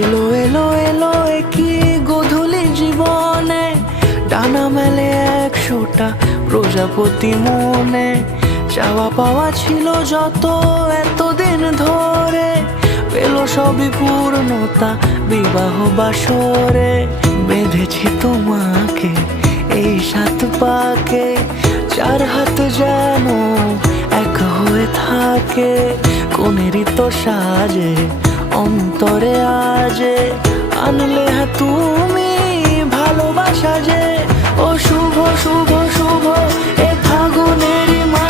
এলো এলো এলো কি গোধূলি জীবনে, ডানা মেলে 100টা প্রজাপতি মনে। চাওয়া পাওয়া ছিল যত এতদিন ধরে, পেল সবই পূর্ণতা বিবাহ বাসরে। বেঁধেছি তোমাকে এই 7 পাকে, 4 হাত যেন এক হয়ে থাকে। কোনেরই তো সাজে অন্তরে আজে, আনলে তুমি ভালোবাসা যে। ও শুভ শুভ